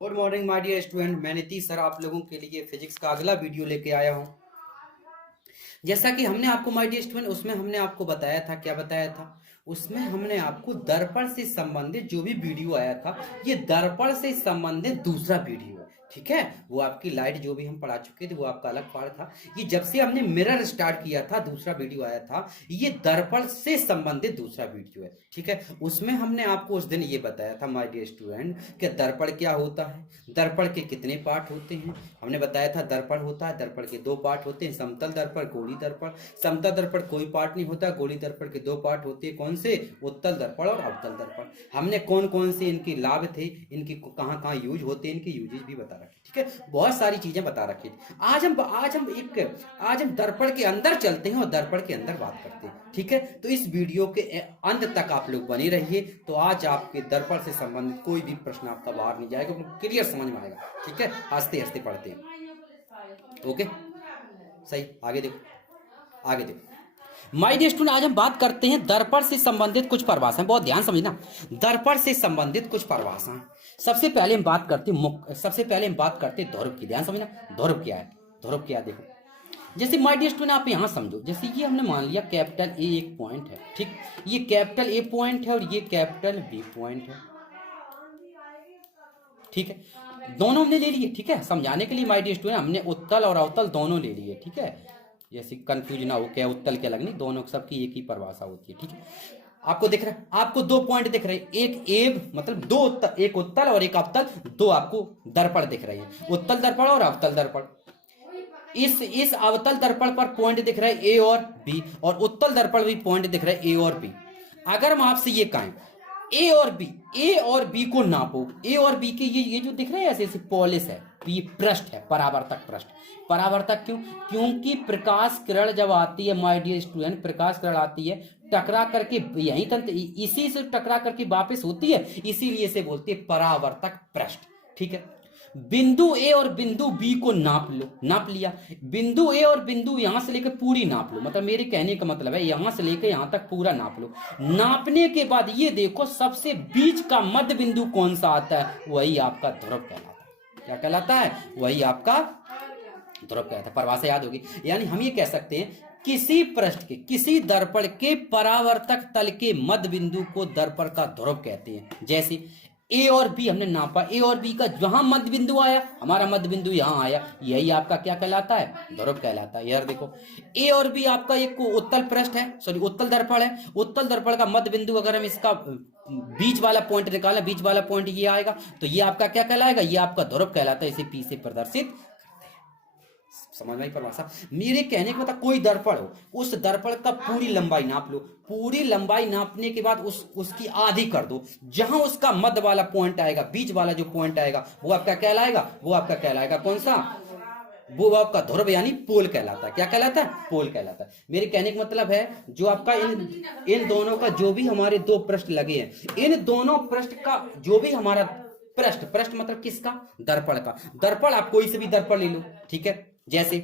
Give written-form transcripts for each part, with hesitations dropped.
Good morning my dear student. मैं Nitish sir आप लोगों के लिए फिजिक्स का अगला वीडियो लेके आया हूँ। जैसा कि हमने आपको माय डियर स्टूडेंट उसमें हमने आपको बताया था, क्या बताया था उसमें हमने आपको दर्पण से संबंधित जो भी वीडियो आया था, ये दर्पण से संबंधित दूसरा वीडियो है। ठीक है, वो आपकी लाइट जो भी हम पढ़ा चुके थे वो आपका अलग पार्ट था। ये जब से हमने मिरर स्टार्ट किया था दूसरा वीडियो आया था, ये दर्पण से संबंधित दूसरा वीडियो है। ठीक है, उसमें हमने आपको उस दिन ये बताया था माय डियर स्टूडेंट कि दर्पण क्या होता है, दर्पण के कितने पार्ट होते हैं। हमने बताया था दर्पण होता है, दर्पण के दो पार्ट होते हैं, समतल दर्पण, गोली दर्पण। समतल दर्पण कोई पार्ट नहीं होता, गोली दर्पण के दो पार्ट होते हैं। कौन से? उत्तल दर्पण और अवतल दर्पण। हमने कौन कौन से इनके लाभ थे, इनकी कहाँ कहाँ यूज होते हैं, इनके यूजेज भी बता रखे। ठीक है, बहुत सारी चीजें बता रखी थी। आज हम दर्पण के अंदर चलते हैं और दर्पण के अंदर बात करते हैं। ठीक है, तो इस वीडियो के अंत तक आप लोग बने रहिए, तो आज आपके दर्पण से संबंधित कोई भी प्रश्न आपका बाहर नहीं जाएगा, क्लियर समझ में आएगा। ठीक है, हंसते हंसते पढ़ते हैं। ओके, सही। आगे देखो, आगे देखो माय डियर स्टूडेंट, आज हम बात करते हैं दर्पण से संबंधित कुछ परिभाषाएं। बहुत ध्यान समझना, दर्पण से संबंधित कुछ परिभाषाएं। सबसे पहले हम बात करते हैं ध्रुव की। ध्यान समझना, ध्रुव क्या है, ध्रुव क्या है। देखो, जैसे माय डियर स्टूडेंट आप यहां समझो, जैसे ये हमने मान लिया कैपिटल ए एक पॉइंट है। ठीक, ये कैपिटल ए पॉइंट है और ये कैपिटल बी पॉइंट है। ठीक है, दोनों हमने ले लिए। ठीक है, समझाने के लिए माय डियर स्टूडेंट हमने उत्तल और अवतल दोनों ले लिए। ठीक है, जैसे कंफ्यूज ना हो, क्या उत्तल क्या लगनी, दोनों सबकी एक ही परिभाषा होती है। ठीक है, आपको दिख रहा है, आपको दो पॉइंट दिख रहे हैं, एक एब मतलब दो उत्तल, एक उत्तल और एक अवतल, दो आपको दर्पण दिख रहे हैं, उत्तल दर्पण और अवतल दर्पण। इस अवतल दर्पण पर पॉइंट दिख रहा है ए और बी, और उत्तल दर्पण भी पॉइंट दिख रहा है ए और बी। अगर हम आपसे ये कहें ए और बी को नापो, ए और बी के ये जो दिख रहे हैं ऐसे ऐसे पॉलिश है, तो ये पृष्ठ है, परावर्तक पृष्ठ। परावर्तक क्यों? क्योंकि प्रकाश किरण जब आती है माय डियर स्टूडेंट, प्रकाश किरण आती है टकरा करके यही तंत्र, इसी से टकरा करके वापस होती है, इसीलिए इसे बोलते हैं परावर्तक पृष्ठ। ठीक है, बिंदु ए और बिंदु बी को नाप लो, नाप लिया। बिंदु ए और बिंदु यहां से लेकर पूरी नाप लो, मतलब मेरे कहने का मतलब है यहां से लेकर यहां तक पूरा नाप लो। नापने के बाद ये देखो सबसे बीच का मध्य बिंदु कौन सा आता है, वही आपका ध्रुव कहलाता है। क्या कहलाता है? वही आपका ध्रुव कहलाता है। परिभाषा याद होगी। यानी हम ये कह सकते हैं किसी पृष्ठ के, किसी दर्पण के परावर्तक तल के मध्य बिंदु को दर्पण का ध्रुव कहते हैं। जैसे ए और बी हमने नापा, ए और बी का जहां मध्य बिंदु आया, हमारा मध्य बिंदु यहां आया, यही आपका क्या कहलाता है? ध्रुव कहलाता है। यार देखो, ए और बी आपका एक उत्तल पृष्ठ है, सॉरी उत्तल दर्पण है। उत्तल दर्पण का मध्य बिंदु अगर हम इसका बीच वाला पॉइंट निकालें, बीच वाला पॉइंट ये आएगा, तो ये आपका क्या कहलाएगा? ये आपका ध्रुव कहलाता है। इसे पी से प्रदर्शित, समझ में आई परिभाषा? मेरे कहने का मतलब कोई दर्पण हो, उस दर्पण का पूरी लंबाई नाप लो, पूरी लंबाई नापने के बाद उसकी आधी कर दो, जहां उसका मध्य वाला पॉइंट आएगा, बीच वाला जो पॉइंट आएगा, वो आपका कहलाएगा, वो आपका कहलाएगा कौन सा? वो आपका ध्रुव यानी पोल कहलाता है। क्या कहलाता है? पोल कहलाता है। मेरे कहने का मतलब है जो आपका इन दोनों का जो भी हमारे दो पृष्ठ लगे हैं, इन दोनों पृष्ठ का जो भी हमारा पृष्ठ, पृष्ठ मतलब किसका? दर्पण का। दर्पण आप कोई से भी दर्पण ले लो। ठीक है, जैसे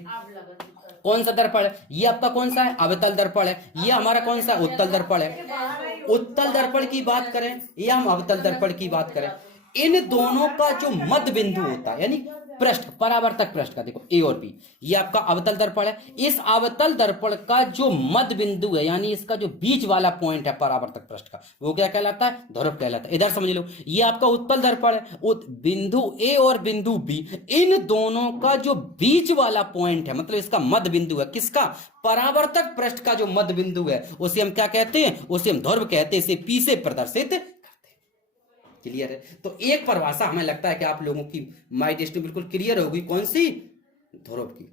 कौन सा दर्पण है? ये आपका कौन सा है? अवतल दर्पण है। ये हमारा कौन सा? उत्तल दर्पण है। उत्तल दर्पण की बात करें या हम अवतल दर्पण की बात करें, इन दोनों का जो मध्य बिंदु होता है, यानी पृष्ठ, परावर्तक पृष्ठ का, देखो ए और बी, ये आपका अवतल दर्पण है। इस अवतल दर्पण का जो मध्य बिंदु है, यानी इसका जो बीच वाला पॉइंट है परावर्तक पृष्ठ का, वो क्या कहलाता है? ध्रुव कहलाता है। इधर समझ लो, ये आपका उत्तल दर्पण है। बिंदु ए और बिंदु बी, इन दोनों का जो बीच वाला पॉइंट है, मतलब इसका मध्य बिंदु है, किसका? परावर्तक पृष्ठ का जो मध्य बिंदु है, उसे हम क्या कहते हैं? उसे हम ध्रुव कहते हैं। इसे पी से प्रदर्शित। क्लियर है? तो एक परिभाषा हमें लगता है कि आप लोगों की माय डियर स्टूडेंट बिल्कुल क्लियर होगी। कौन सी? ध्रुव की।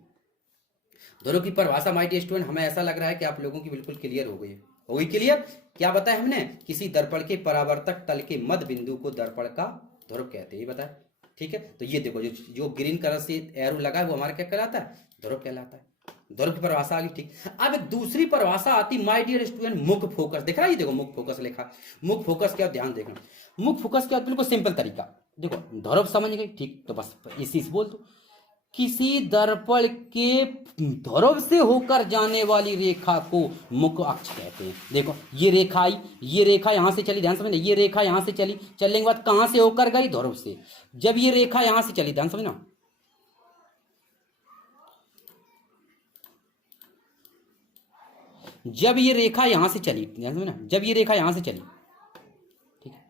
ध्रुव की परिभाषा माय डियर स्टूडेंट हमें ऐसा लग रहा है कि आप लोगों की बिल्कुल क्लियर हो गई। हो गई क्लियर? क्या बताया हमने? किसी दर्पण के परावर्तक तल के मध्य बिंदु को दर्पण का ध्रुव कहते हैं, ये बताया। ठीक है, तो ये देखो जो ग्रीन कलर से एरो लगा है वो हमारा क्या कहलाता है? ध्रुव कहलाता है। ध्रुव की परिभाषा आ गई। ठीक, अब एक दूसरी परिभाषा आती माय डियर स्टूडेंट मुख फोकस। दिख रहा है? ये देखो मुख फोकस लिखा। मुख फोकस क्या? ध्यान देखना, मुख फोकस क्या? बिल्कुल सिंपल तरीका। देखो ध्रुव समझ गए, ठीक, तो बस इसी से बोल दो। किसी दर्पण के ध्रुव से होकर जाने वाली रेखा को मुख्य अक्ष कहते हैं। देखो ये रेखा आई, ये रेखा यहां से चली, ध्यान समझना, ये रेखा यहां से चली, चलने के बाद कहां से होकर गई? ध्रुव से। जब ये रेखा यहां से चली, ध्यान समझना, जब ये रेखा यहां से चली, ध्यान समझना, जब ये रेखा यहां से चली, ठीक है,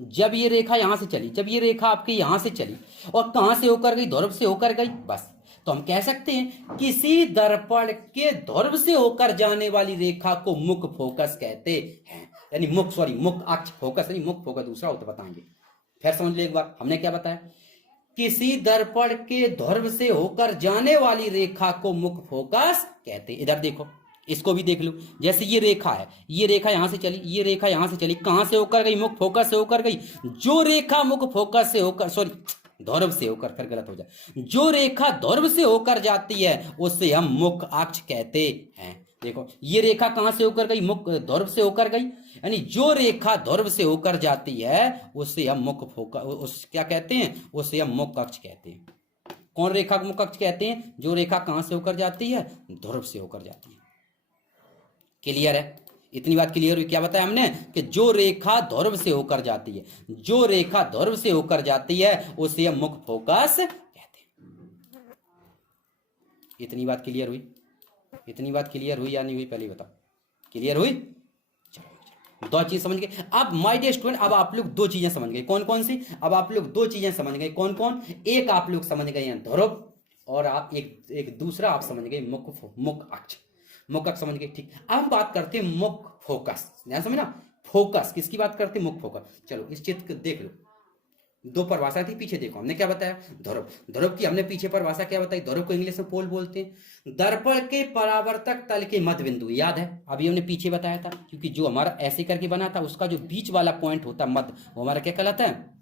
जब ये रेखा यहां से चली, जब ये रेखा आपके यहां से चली और कहां से होकर गई? ध्रुव से होकर गई, बस। तो हम कह सकते हैं किसी दर्पण के ध्रुव से होकर जाने वाली रेखा को मुख्य फोकस कहते हैं, यानी मुख्य अक्ष, फोकस नहीं, मुख्य फोकस दूसरा होता, बताएंगे। फिर समझ लो एक बार, हमने क्या बताया? किसी दर्पण के ध्रुव से होकर जाने वाली रेखा को मुख्य फोकस कहते हैं। इधर देखो, इसको भी देख लो, जैसे ये रेखा है, ये रेखा यहां से चली, ये रेखा यहां से चली, कहां से होकर गई? मुख्य फोकस से होकर गई। जो रेखा मुख्य फोकस से होकर, सॉरी, ध्रुव से होकर, फिर गलत हो जाए, जो रेखा ध्रुव से होकर जाती है उसे हम मुख्य अक्ष कहते हैं। देखो ये रेखा कहां से होकर गई? मुख्य ध्रुव से होकर गई, यानी जो रेखा ध्रुव से होकर जाती है उसे हम मुख्य फोकस, क्या कहते हैं? उसे हम मुख्य अक्ष कहते हैं। कौन रेखा को मुख्य अक्ष कहते हैं? जो रेखा कहां से होकर जाती है? ध्रुव से होकर जाती है। क्लियर है? इतनी बात क्लियर हुई? क्या बताया हमने? कि जो रेखा ध्रुव से होकर जाती है, जो रेखा ध्रुव से होकर जाती है उसे हम मुख्य फोकस कहते हैं। इतनी बात क्लियर हुई? इतनी बात क्लियर हुई या नहीं हुई? पहले बताओ, क्लियर हुई? चलो दो चीज समझ गए। अब माय डियर स्टूडेंट, अब आप लोग दो चीजें समझ गए। कौन कौन सी? अब आप लोग दो चीजें समझ गए। कौन कौन? एक आप लोग समझ गए हैं ध्रुव, और आप एक दूसरा आप समझ गए मुख्य अक्ष। मुख्य अक्ष समझ गए, ठीक। अब हम बात करते हैं मुख्य फोकस। ध्यान समझना, फोकस किसकी बात करते हैं? मुख्य फोकस। चलो इस चित्र को देख लो, दो परिभाषा थी पीछे, देखो हमने क्या बताया? ध्रुव, ध्रुव की हमने पीछे परिभाषा क्या बताई? ध्रुव को इंग्लिश में पोल बोलते हैं। दर्पण के परावर्तक तल के मध्य बिंदु, याद है अभी हमने पीछे बताया था, क्योंकि जो हमारा ऐसे करके बना था उसका जो बीच वाला पॉइंट होता है मध्य, वो हमारा क्या कहलाता है?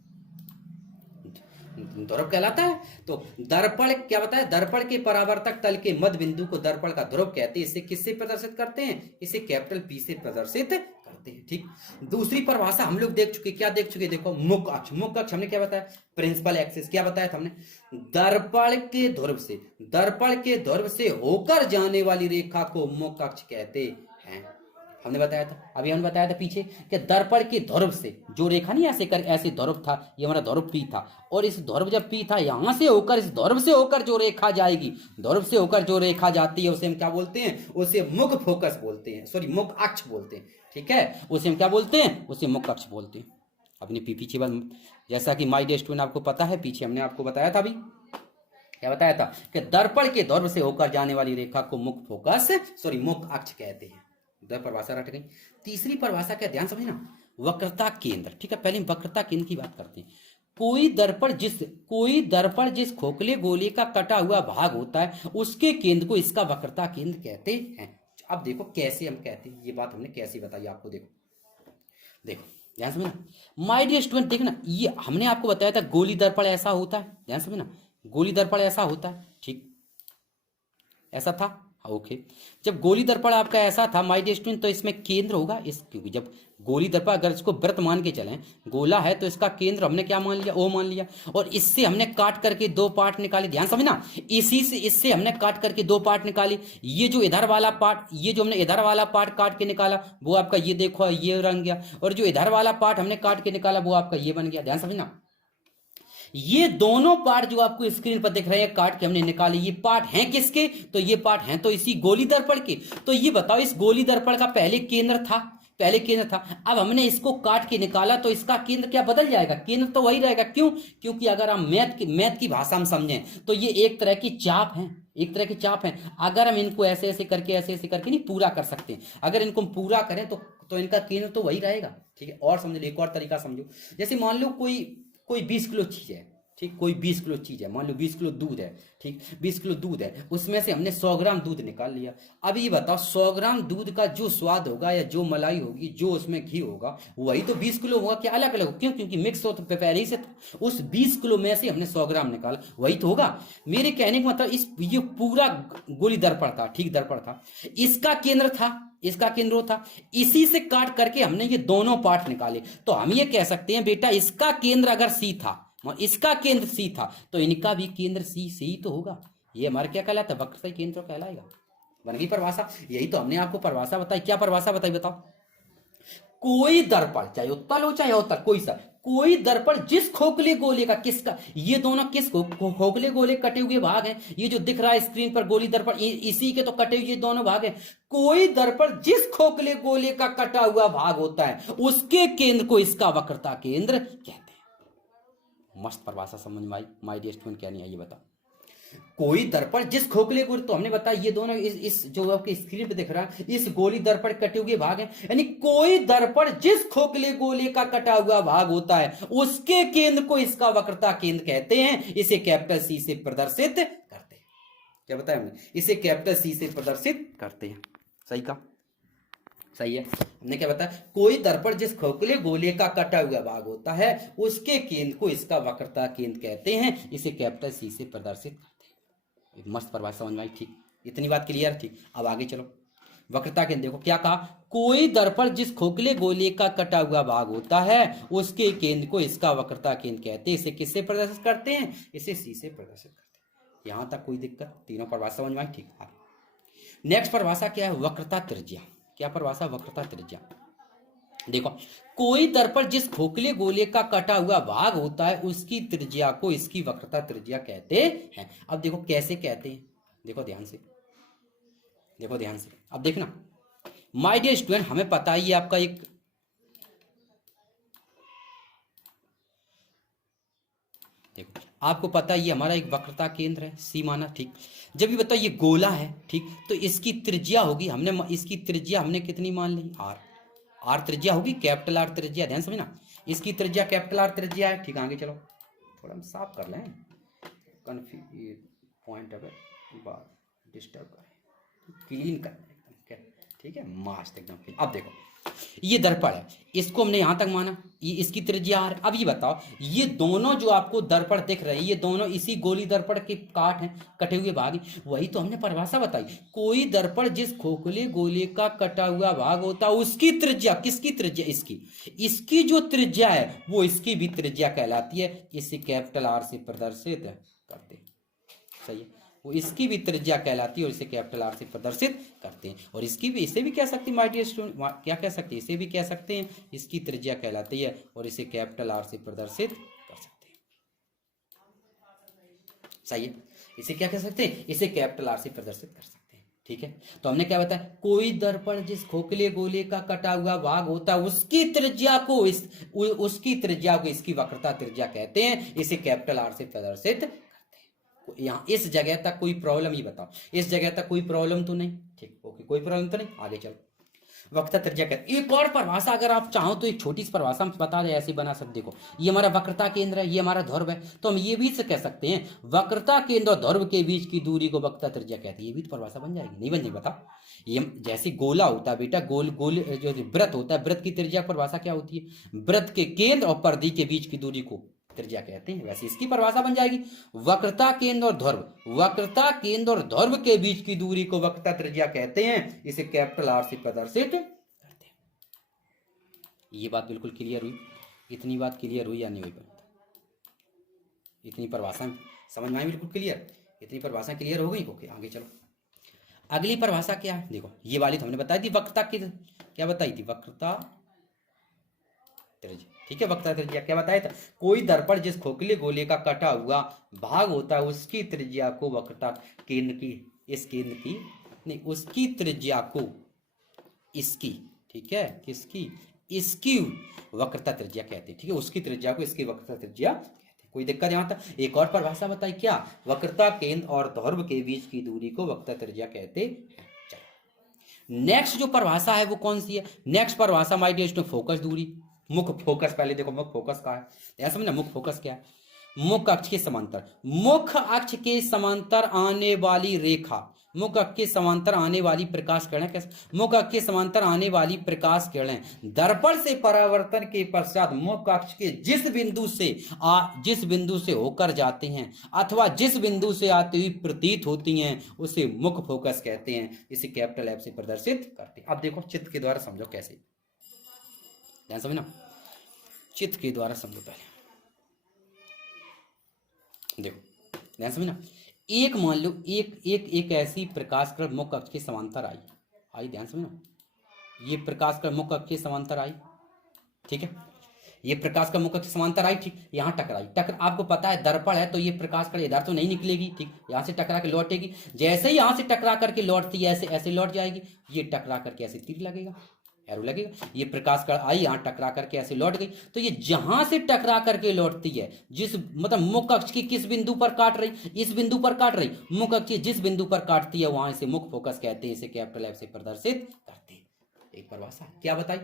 ध्रुव कहलाता है। तो दर्पण क्या बताया? दर्पण के परावर्तक तल के मध्य बिंदु को दर्पण का ध्रुव कहते हैं। इसे किससे प्रदर्शित करते हैं? इसे कैपिटल पी से प्रदर्शित करते हैं, ठीक। दूसरी परिभाषा हम लोग देख चुके, क्या देख चुके? देखो मुख्य अक्ष। मुख्य अक्ष हमने क्या बताया? Principal axis. क्या बताया था हमने? दर्पण के ध्रुव से होकर जाने वाली रेखा को मुख्य अक्ष कहते हैं, हमने बताया था। अभी हमने बताया था पीछे कि दर्पण के ध्रुव से, जो रेखा नहीं ऐसे कर, ऐसे ध्रुव था, ये हमारा ध्रुव पी था, और इस ध्रुव जब पी था, यहां से होकर, इस ध्रुव से होकर जो रेखा जाएगी, ध्रुव से होकर जो रेखा जाती है उसे हम क्या बोलते हैं? उसे मुख्य फोकस बोलते हैं, सॉरी मुख्य अक्ष बोलते हैं, ठीक है। उसे हम क्या बोलते हैं? उसे मुख्य अक्ष बोलते हैं। अपनी पीछे जैसा कि माय डियर स्टूडेंट आपको पता है, पीछे हमने आपको बताया था, अभी क्या बताया था? कि दर्पण के ध्रुव से होकर जाने वाली रेखा को मुख्य फोकस, सॉरी मुख्य अक्ष कहते हैं। दो परिभाषा रट गई। तीसरी परिभाषा क्या? ध्यान समझना, वक्रता केंद्र, ठीक है। पहले हम वक्रता केंद्र की बात करते हैं। कोई दर्पण जिस खोखले गोले का कटा हुआ भाग होता है, उसके केंद्र को इसका वक्रता केंद्र कहते हैं। अब देखो कैसे हम कहते हैं, ये बात हमने कैसे बताई आपको। देखो ध्यान समझना माय डियर स्टूडेंट, देखना ये हमने आपको बताया था गोली दर्पण ऐसा होता है। ध्यान समझना, गोली दर्पण ऐसा होता है, ठीक, ऐसा था, ओके। जब गोली दर्पण आपका ऐसा था माय डियर स्टूडेंट, तो इसमें केंद्र होगा इस, क्योंकि जब गोली दर्पण अगर इसको वृत्त मान के चलें, गोला है तो इसका केंद्र हमने क्या मान लिया? ओ मान लिया। और इससे हमने काट करके दो पार्ट निकाले। ध्यान समझना, इससे हमने काट करके दो पार्ट निकाले। ये जो इधर वाला पार्ट, ये जो हमने इधर वाला पार्ट काट के निकाला वो आपका ये देखो ये बन गया, और जो इधर वाला पार्ट हमने काट के निकाला वो आपका ये बन गया। ध्यान समझना, ये दोनों पार्ट जो आपको स्क्रीन पर दिख रहे हैं काट के हमने निकाले, ये पार्ट हैं किसके? तो ये पार्ट हैं तो इसी गोली दर्पण के। तो ये बताओ, इस गोली दर्पण का पहले केंद्र था, अब हमने इसको काट के निकाला तो इसका केंद्र क्या बदल जाएगा? केंद्र तो वही रहेगा। क्यों? क्योंकि अगर हम मैथ की भाषा में समझें तो ये एक तरह की चाप है, अगर हम इनको ऐसे ऐसे करके नहीं पूरा कर सकते, अगर इनको हम पूरा करें तो इनका केंद्र तो वही रहेगा, ठीक है। और समझो, एक और तरीका समझो, जैसे मान लो कोई 20 किलो चीज है, ठीक, कोई 20 किलो चीज है, मान लो 20 किलो दूध है, ठीक, 20 किलो दूध है, उसमें से हमने 100 ग्राम दूध निकाल लिया। अब ये बताओ 100 ग्राम दूध का जो स्वाद होगा या जो मलाई होगी, जो उसमें घी होगा, वही तो 20 किलो होगा, क्या अलग अलग? क्यों? क्योंकि मिक्स तो पहले ही से था। उस 20 किलो में से हमने 100 ग्राम निकाला, वही तो होगा। मेरे कहने का मतलब ये पूरा गोली दर्पण था, ठीक, दर्पण था, इसका केंद्र था, इसी से काट करके हमने ये दोनों पार्ट निकाले। तो हम ये कह सकते हैं बेटा, इसका केंद्र अगर सी था, इसका केंद्र सी था, तो इनका भी केंद्र सी से ही तो होगा। ये हमारा क्या कहलाता है, वक्रता केंद्र कहलाएगा। बन गई परिभाषा। यही तो हमने आपको परिभाषा बताई। क्या परिभाषा बताई बताओ? कोई दर्पण, चाहे उत्तल हो चाहे अवतल, कोई सा, कोई दर्पण जिस खोखले गोले का, किसका, ये दोनों किस खोखले गोले कटे हुए भाग हैं, ये जो दिख रहा है स्क्रीन पर गोली दर्पण, इसी के तो कटे हुए दोनों भाग हैं। कोई दर्पण जिस खोखले गोले का कटा हुआ भाग होता है उसके केंद्र को इसका वक्रता केंद्र कहते हैं। मस्त परिभाषा समझ में आई माय डियर स्टूडेंट? क्या नहीं आई ये बताओ? कोई दर्पण जिस खोखले गोले, तो हमने बताया ये दोनों इस जो आपके स्क्रीन पे दिख रहा है इस गोली दर्पण कटे हुए भाग हैं, यानी कोई दर्पण जिस खोखले गोले का कटा हुआ भाग होता है उसके केंद्र को इसका वक्रता केंद्र कहते हैं। इसे कैपिटल सी से प्रदर्शित करते हैं। क्या बताया हमने? इसे कैपिटल सी से प्रदर्शित करते हैं। सही कहा? सही है। हमने क्या बताया? कोई दर्पण जिस खोखले गोले का कटा हुआ भाग होता है उसके केंद्र को इसका वक्रता केंद्र कहते हैं। इसे कैपिटल सी से प्रदर्शित करते हैं। मस्त परिभाषा समझ में आई? ठीक, इतनी बात क्लियर? ठीक, अब आगे चलो। वक्रता केंद्र देखो क्या कहा? कोई दर्पण जिस खोखले गोले का कटा हुआ भाग होता है उसके केंद्र को इसका वक्रता केंद्र कहते हैं। इसे किससे प्रदर्शित करते हैं? इसे सी से प्रदर्शित करते हैं। यहां तक कोई दिक्कत? तीनों परिभाषा समझ में आई? ठीक, आगे नेक्स्ट परिभाषा क्या है? वक्रता त्रिज्या। क्या परिभाषा? वक्रता त्रिज्या। देखो, कोई दर्पण जिस खोखले गोले का कटा हुआ भाग होता है उसकी त्रिज्या को इसकी वक्रता त्रिज्या कहते हैं। अब देखो कैसे कहते हैं, देखो ध्यान से, देखो ध्यान से। अब देखना माय डियर स्टूडेंट, हमें पता ही है आपका एक, देखो आपको पता ही हमारा एक वक्रता केंद्र है सी माना। ठीक, जब ये बताओ ये गोला है, ठीक, तो इसकी त्रिज्या होगी, हमने इसकी त्रिज्या हमने कितनी मान ली? आर। आर त्रिज्या होगी, कैपिटल आर त्रिज्या। ध्यान समझना, इसकी त्रिज्या कैपिटल आर त्रिज्या है। ठीक, आगे चलो, थोड़ा हम साफ कर लें, कन्फ्यूज पॉइंट अगर बात डिस्टर्ब करें, क्लीन कर लें। ठीक है, मस्त एकदम। अब देखो ये दर्पण है, इसको हमने यहां तक माना, ये इसकी त्रिज्या आर। अब ये बताओ, ये दोनों जो आपको दर्पण दिख रहे हैं ये दोनों इसी गोली दर्पण के काट हैं, कटे हुए भाग। वही तो हमने परिभाषा बताई। कोई दर्पण जिस खोखले गोले का कटा हुआ भाग होता है उसकी त्रिज्या, किसकी त्रिज्या? इसकी, इसकी जो त्रिज्या है वो इसकी भी त्रिज्या कहलाती है। इसे कैपिटल आर से प्रदर्शित करते हैं। सही है, वो इसकी भी त्रिज्या कहलाती है और इसे कैपिटल आर से प्रदर्शित करते हैं। और इसकी भी, इसे भी कह सकते हैं माय डियर स्टूडेंट, क्या कह सकते हैं? इसे भी कह सकते हैं, इसकी त्रिज्या कहलाती है और इसे कैपिटल आर से प्रदर्शित कर सकते हैं। सही है, इसे क्या कह सकते हैं? इसे कैपिटल आर से प्रदर्शित कर सकते हैं। ठीक है, तो हमने क्या बताया? कोई दर्पण जिस खोखले गोले का कटा हुआ भाग होता है उसकी त्रिज्या को उसकी त्रिज्या को इसकी वक्रता त्रिज्या कहते हैं। इसे कैपिटल आर से प्रदर्शित। यहाँ इस जगह तक कोई प्रॉब्लम? ही बताओ, इस जगह तक कोई प्रॉब्लम तो नहीं? ठीक, ओके, कोई प्रॉब्लम तो नहीं। आगे चलो, वक्रता त्रिज्या कहते हैं। एक और परिभाषा अगर आप चाहो तो एक छोटी सी परिभाषा हम बता दें, ऐसे बना सकते। देखो ये हमारा वक्रता केंद्र है, ये हमारा ध्रुव है, तो हम ये भी से कह सकते हैं वक्रता केंद्र और ध्रुव के बीच की दूरी को वक्रता त्रिज्या कहते हैं। ये भी तो परिभाषा बन जाएगी, नहीं बन जाएगी? बता, ये जैसे गोला होता है बेटा, गोल गोल जो वृत्त होता है, वृत्त की त्रिज्या परिभाषा क्या होती है? वृत्त के केंद्र और परिधि के बीच की दूरी को त्रिज्या कहते हैं। वैसे इसकी परिभाषा बन जाएगी वक्रता केंद्र और ध्रुव, वक्रता केंद्र और ध्रुव के बीच की दूरी को वक्रता त्रिज्या कहते हैं। इसे कैपिटल आर से प्रदर्शित करते हैं। ये बात बिल्कुल क्लियर हुई? इतनी बात क्लियर हुई या नहीं हुई? इतनी परिभाषा समझ में आई? बिल्कुल क्लियर? इतनी परिभाषा क्लियर हो गई? ओके, आगे चलो। अगली परिभाषा क्या है? देखो ये वाली तो हमने बताई थी, वक्रता की क्या बताई थी? वक्रता त्रिज्या। ठीक है, वक्रता त्रिज्या क्या बताया था? कोई दर्पण जिस खोखले गोले का कटा हुआ भाग होता है उसकी त्रिज्या को वक्रता केंद्र की, इस केंद्र की नहीं, उसकी त्रिज्या को इसकी, ठीक है, किसकी? इसकी वक्रता त्रिज्या कहते हैं। ठीक है, उसकी त्रिज्या को इसकी वक्रता त्रिज्या कहते हैं। कोई दिक्कत यहां तक? एक और परिभाषा बताई, क्या? वक्रता केंद्र और ध्रुव के बीच की दूरी को वक्रता त्रिज्या कहते हैं। नेक्स्ट जो परिभाषा है वो कौन सी है? नेक्स्ट परिभाषा माय डियर स्टूडेंट, फोकस दूरी, मुख्य फोकस। पहले देखो मुख्य फोकस का है, ऐसा समझना मुख्य फोकस क्या है? मुख्य अक्ष के समांतर, मुख्य अक्ष के समांतर आने वाली रेखा, मुख्य अक्ष के समांतर आने वाली प्रकाश किरणें, कैसे? मुख्य अक्ष के समांतर आने वाली प्रकाश किरणें दर्पण से परावर्तन के पश्चात मुख्य अक्ष के जिस बिंदु से होकर जाते हैं अथवा जिस बिंदु से आती हुई प्रतीत होती हैं उसे मुख्य फोकस कहते हैं। इसे कैपिटल एफ से प्रदर्शित करते हैं। अब देखो चित्र के द्वारा समझो कैसे, ध्यान समझना, चित्र के द्वारा समझो। पहले देखो ध्यान समझना, एक मान लो एक एक एक ऐसी प्रकाश किरण मुख्य अक्ष के समांतर आई, ध्यान समझना, ये प्रकाश किरण मुख्य अक्ष के समांतर आई, ठीक है, ये प्रकाश का मुख्य अक्ष समांतर आई, ठीक, यहाँ टकराई, आपको पता है दर्पण है तो ये प्रकाश किरण इधर तो नहीं निकलेगी, ठीक, यहाँ से टकरा के लौटेगी, जैसे ही यहाँ से टकरा करके लौटती है ऐसे ऐसे लौट जाएगी, ये टकरा करके ऐसे तीर लगेगा, एरो लगेगा, ये प्रकाश किरण आई यहाँ टकरा करके ऐसे लौट गई, तो ये जहां से टकरा करके लौटती है, जिस मतलब मुख्य अक्ष की किस बिंदु पर काट रही, इस बिंदु पर काट रही, मुख्य अक्ष जिस बिंदु पर काटती है वहां से मुख्य फोकस कहते हैं, इसे कैपिटल एफ से प्रदर्शित करते हैं। एक परिभाषा क्या बताई,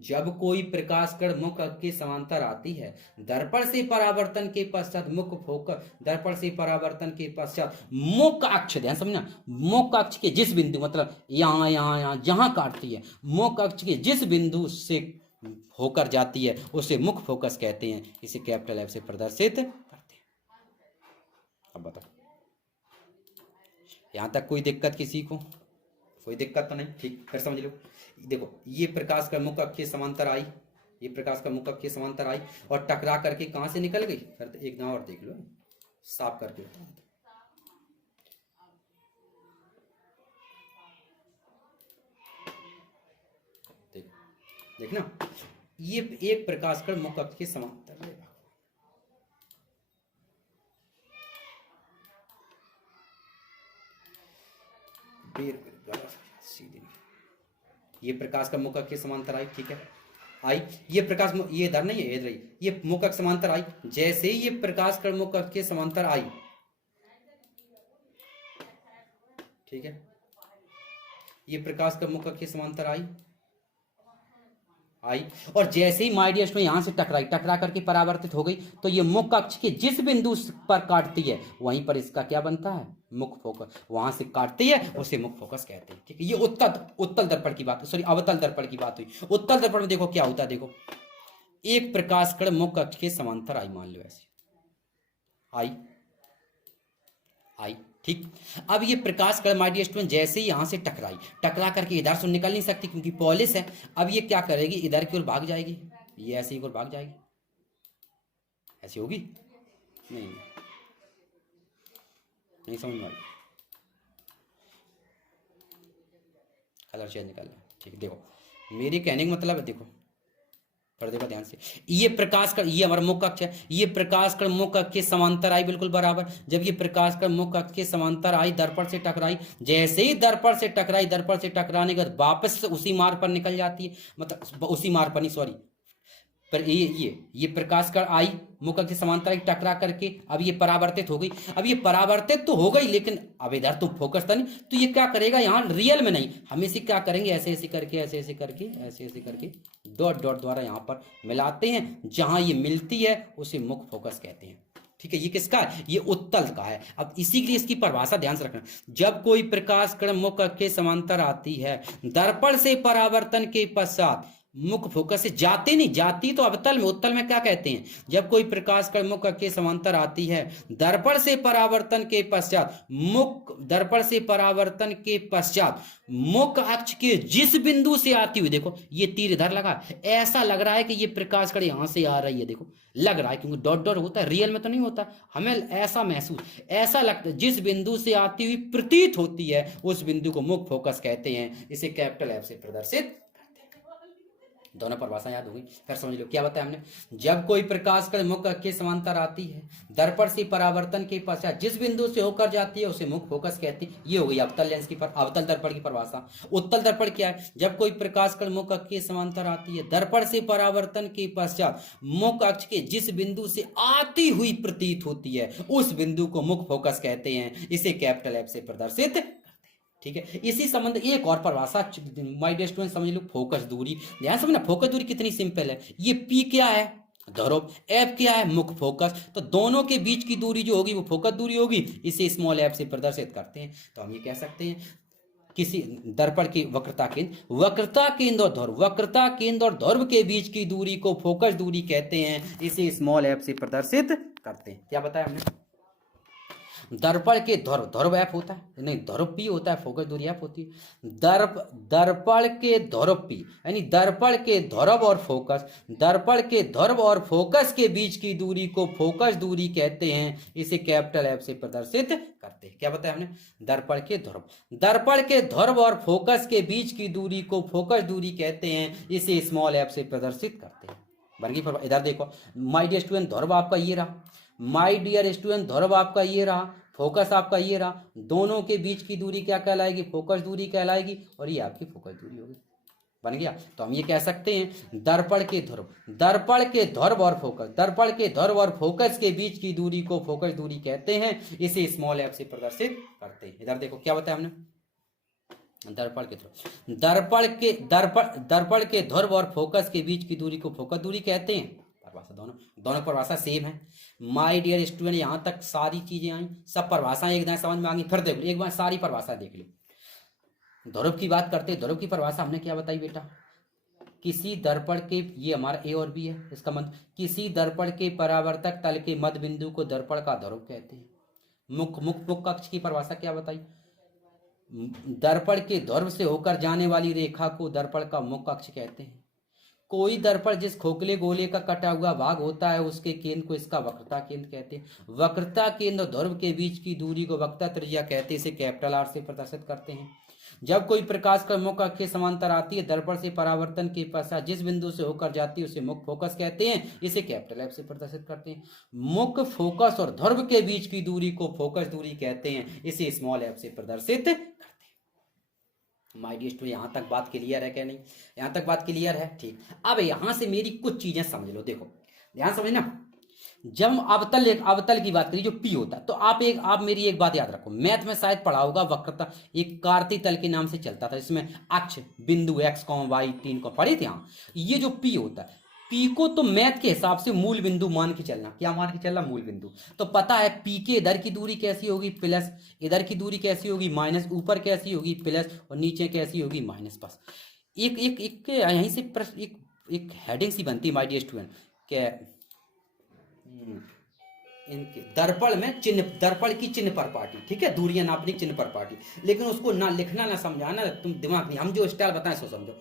जब कोई प्रकाश किरण मुख्य अक्ष के समांतर आती है, दर्पण से परावर्तन के पश्चात मुख्य फोकस, दर्पण से परावर्तन के पश्चात मुख्य अक्ष, ध्यान समझना, मुख्य अक्ष के जिस बिंदु मतलब यहाँ यहाँ यहाँ जहां काटती है, मुख्य अक्ष के जिस बिंदु से होकर जाती है उसे मुख्य फोकस कहते हैं, इसे कैपिटल एफ से प्रदर्शित करते हैं। अब बताओ यहां तक कोई दिक्कत किसी को, कोई दिक्कत तो नहीं, ठीक, फिर समझ लो, देखो ये प्रकाश का मुख्य अक्ष के समांतर आई, ये प्रकाश का मुख्य अक्ष के समांतर आई और टकरा करके कहां से निकल गई, फिर तो एक दांव और देख लो साफ करके बताओ, देखना, ये एक प्रकाश का मुख्य अक्ष के समांतर है, सीधी, ये प्रकाश का मुख्य अक्ष के समांतर आई, ठीक है, आई, ये प्रकाश ये इधर नहीं है, इधर, ये मुख्य अक्ष समांतर आई, जैसे ही ये प्रकाश का मुख्य अक्ष के समांतर आई, ठीक है, ये प्रकाश का मुख्य अक्ष के समांतर आई और जैसे ही माय डियर स्टूडेंट यहां से टकराई, टकरा करके परावर्तित हो गई, तो ये मुख्य अक्ष के जिस बिंदु पर काटती है वहीं पर इसका क्या बनता है, मुख्य फोकस, वहां से काटती है उसे मुख्य फोकस कहते हैं, ठीक है। ये उत्तल दर्पण की बात, सॉरी अवतल दर्पण की बात हुई। उत्तल दर्पण में देखो क्या होता है, देखो एक प्रकाश किरण मुख्य अक्ष के समांतर आई, मान लो ऐसे आई, ठीक, अब ये प्रकाश किरण माय डियर स्टूडेंट जैसे ही यहां से टकराई, टकरा करके इधर से निकल नहीं सकती क्योंकि पॉलिश है, अब ये क्या करेगी, इधर की ओर भाग जाएगी, ये ऐसे ही ओर भाग जाएगी, ऐसी होगी, नहीं समझ में आई, कलर चेंज निकल रहा है, ठीक, देखो मेरे कहने का मतलब है, देखो पर देखो ध्यान से, ये प्रकाश का, ये हमारा मुख्य अक्ष है, ये प्रकाश का मुख्य अक्ष के समांतर आई बिल्कुल बराबर, जब ये प्रकाश का मुख्य अक्ष के समांतर आई, दर्पण से टकराई, जैसे ही दर्पण से टकराई, दर्पण से टकराने के बाद वापस उसी मार्ग पर निकल जाती है, मतलब उसी मार्ग पर नहीं, सॉरी, पर ये प्रकाश का आई मुख्य अक्ष के समांतर आई, टकरा करके अब ये परावर्तित हो गई, अब ये परावर्तित तो हो गई लेकिन अब इधर तो फोकस था नहीं, तो ये क्या करेगा, यहाँ रियल में नहीं, हम इसे क्या करेंगे, ऐसे ऐसे करके ऐसे ऐसे करके ऐसे ऐसे करके डॉट डॉट द्वारा यहाँ पर मिलाते हैं, जहां ये मिलती है उसे मुख्य फोकस कहते हैं, ठीक है। ये किसका है, ये उत्तल का है। अब इसी के लिए इसकी परिभाषा ध्यान से रखना, जब कोई प्रकाश किरण मुख्य अक्ष के समांतर आती है, दर्पण से परावर्तन के पश्चात मुख्य फोकस से जाती नहीं, जाती तो अवतल में, उत्तल में क्या कहते हैं, जब कोई प्रकाश किरण मुख्य अक्ष के समांतर आती है, दर्पण से परावर्तन के पश्चात दर्पण से परावर्तन के पश्चात मुख्य अक्ष के जिस बिंदु से आती हुई, देखो ये तीर इधर लगा, ऐसा लग रहा है कि ये प्रकाश किरण यहां से आ रही है, देखो लग रहा है क्योंकि डॉट डॉट होता है, रियल में तो नहीं होता, हमें ऐसा महसूस, ऐसा लगता है, जिस बिंदु से आती हुई प्रतीत होती है उस बिंदु को मुख्य फोकस कहते हैं, इसे कैपिटल एफ से प्रदर्शित। दोनों परिभाषा याद होगी, फिर समझ लो क्या बताया हमने, जब कोई प्रकाश किरण मुख्य अक्ष के समांतर आती है, दर्पण से परावर्तन के पश्चात जिस बिंदु से होकर जाती है उसे मुख्य फोकस कहती है, ये हो गई अवतल लेंस की अवतल दर्पण की परिभाषा। उत्तल दर्पण क्या है, जब कोई प्रकाश किरण मुख्य अक्ष के समांतर आती है, दर्पण से परावर्तन के पश्चात मुख्य अक्ष के जिस बिंदु से आती हुई प्रतीत होती है उस बिंदु को मुख्य फोकस कहते हैं, इसे कैपिटल एफ से प्रदर्शित, ठीक है। इसी संबंध एक और परिभाषा माय डियर स्टूडेंट समझ लो, फोकस दूरी, ध्यान समझना, फोकस दूरी कितनी सिंपल है, ये पी क्या है, ध्रुव, एफ क्या है, मुख्य फोकस, तो दोनों के बीच की दूरी जो होगी वो फोकस दूरी होगी, इसे स्मॉल एफ से प्रदर्शित करते हैं। तो हम ये कह सकते हैं किसी दर्पण की वक्रता केंद्र और ध्रुव, वक्रता केंद्र और ध्रुव के बीच की दूरी को फोकस दूरी कहते हैं, इसे स्मॉल एफ से प्रदर्शित करते हैं। क्या बताया हमने, दर्पण के ध्रुव, ध्रुव एफ होता है, नहीं ध्रुव पी होता है, फोकस दूरी एफ होती है। दर्पण के ध्रुव पी, यानी दर्पण के ध्रुव और फोकस, दर्पण के ध्रुव और फोकस के बीच की दूरी को फोकस दूरी कहते हैं, इसे कैपिटल एफ से प्रदर्शित करते हैं। क्या बताया हमने? दर्पण के ध्रुव, दर्पण के ध्रुव और फोकस के बीच की दूरी को फोकस दूरी कहते हैं, इसे स्मॉल एफ से प्रदर्शित करते हैं। बन गई। इधर देखो माय डियर स्टूडेंट, ध्रुव आपका ये रहा, माय डियर स्टूडेंट ध्रुव आपका ये रहा, फोकस आपका ये रहा, दोनों के बीच की दूरी क्या कहलाएगी? फोकस दूरी कहलाएगी, और ये आपकी फोकस दूरी होगी। बन गया। तो हम ये कह सकते हैं दर्पण के ध्रुव, दर्पण के ध्रुव और फोकस, दर्पण के ध्रुव और फोकस के बीच की दूरी को फोकस दूरी कहते हैं, इसे स्मॉल एफ से प्रदर्शित करते हैं। इधर देखो क्या बताया हमने, दर्पण के ध्रुव, दर्पण के ध्रुव और फोकस के बीच की दूरी को फोकस दूरी कहते हैं। परिभाषा दोनों परिभाषा सेम है। माय डियर स्टूडेंट, यहाँ तक सारी चीजें आई, सब परिभाषाएं एकदम समझ में आ गई। फिर देख लो एक बार सारी परिभाषा देख लो। ध्रुव की बात करते हैं, ध्रुव की परिभाषा हमने क्या बताई बेटा? किसी दर्पण के, ये हमारा ए और बी है, इसका मतलब किसी दर्पण के परावर्तक तल के मध्य बिंदु को दर्पण का ध्रुव कहते हैं। मुख्य अक्ष की परिभाषा क्या बताई? दर्पण के ध्रुव से होकर जाने वाली रेखा को दर्पण का मुख्य अक्ष कहते हैं। कोई दर्पण जिस खोखले गोले का कटा हुआ भाग होता है उसके केंद्र को इसका वक्रता केंद्र कहते हैं। वक्रता केंद्र और ध्रुव के बीच की दूरी को वक्रता त्रिज्या कहते हैं, इसे कैपिटल आर से प्रदर्शित करते हैं। जब कोई प्रकाश का मुख्य अक्ष के समांतर आती है, दर्पण से परावर्तन के पश्चात जिस बिंदु से होकर जाती है उसे मुख्य फोकस कहते हैं, इसे कैपिटल एफ से प्रदर्शित करते हैं। मुख्य फोकस और ध्रुव के बीच की दूरी को फोकस दूरी कहते हैं, इसे स्मॉल एफ से प्रदर्शित करते हैं। माय डियर स्टूडेंट, यहाँ तक बात क्लियर है क्या? नहीं, यहाँ तक बात क्लियर है। ठीक, अब यहाँ से मेरी कुछ चीजें समझ लो। देखो ध्यान समझना, जब हम अवतल की बात करिए जो पी होता है, तो आप मेरी एक बात याद रखो, मैथ में शायद पढ़ा होगा वक्रता, एक कार्तीय तल के नाम से चलता था, इसमें अक्ष बिंदु एक्स कॉम वाई 3 को पढ़े थे। यहाँ ये जो पी होता है, पी को तो मैथ के हिसाब से मूल बिंदु मान के चलना। क्या मान के चलना? मूल बिंदु। तो पता है पी के इधर की दूरी कैसी होगी? प्लस। इधर की दूरी कैसी होगी? माइनस। ऊपर कैसी होगी? प्लस। और नीचे कैसी होगी? माइनस। बस एक एक एक यहीं से प्रश्न, एक हेडिंग सी बनती है माय डियर स्टूडेंट, क्या इनके दर्पण में चिन्ह, दर्पण की चिन्ह पर पार्टी, ठीक है, दूरियां नापने की चिन्ह पर पार्टी, लेकिन उसको ना लिखना ना समझाना, तुम दिमाग नहीं, हम जो स्टाइल बताएं सो समझो।